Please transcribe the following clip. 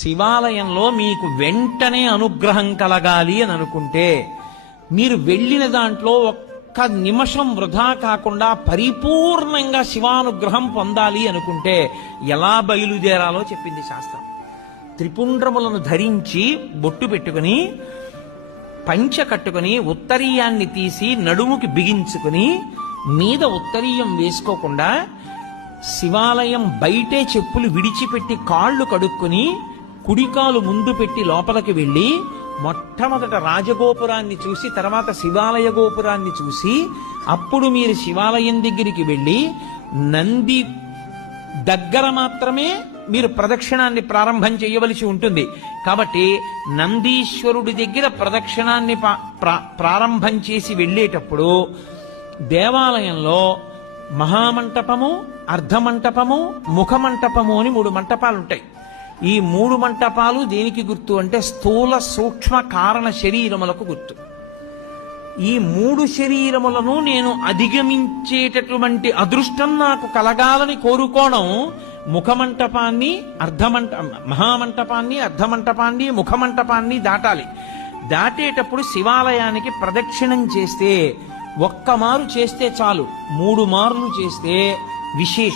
శివాలయంలో మీకు వెంటనే అనుగ్రహం కలగాలి అని అనుకుంటే మీరు వెళ్ళిన దాంట్లో ఒక్క నిమిషం వృధా కాకుండా పరిపూర్ణంగా శివానుగ్రహం పొందాలి అనుకుంటే ఎలా బయలుదేరాలో చెప్పింది శాస్త్రం. త్రిపుండ్రములను ధరించి బొట్టు పెట్టుకుని పంచ కట్టుకుని ఉత్తరీయాన్ని తీసి నడుముకి బిగించుకుని మీద ఉత్తరీయం వేసుకోకుండా శివాలయం బయటే చెప్పులు విడిచిపెట్టి కాళ్ళు కడుక్కుని కుడికాలు ముందు పెట్టి లోపలికి వెళ్ళి మొట్టమొదట రాజగోపురాన్ని చూసి తర్వాత శివాలయ గోపురాన్ని చూసి అప్పుడు మీరు శివాలయం దగ్గరికి వెళ్ళి నంది దగ్గర మాత్రమే మీరు ప్రదక్షిణాన్ని ప్రారంభం చేయవలసి ఉంటుంది. కాబట్టి నందీశ్వరుడి దగ్గర ప్రదక్షిణాన్ని ప్రారంభం చేసి వెళ్ళేటప్పుడు దేవాలయంలో మహామంటపము, అర్ధమంటపము, ముఖమంటపము అని 3 మంటపాలు ఉంటాయి. ఈ 3 మంటపాలు దేనికి గుర్తు అంటే స్థూల సూక్ష్మ కారణ శరీరములకు గుర్తు. ఈ 3 శరీరములను నేను అధిగమించేటటువంటి అదృష్టం నాకు కలగాలని కోరుకోవడం ముఖమంటపాన్ని, మహామంటపాన్ని, అర్ధమంటపాన్ని, ముఖమంటపాన్ని దాటాలి. దాటేటప్పుడు శివాలయానికి ప్రదక్షిణం చేస్తే ఒక్క మారు చేస్తే చాలు, 3 మార్లు చేస్తే విశేషం.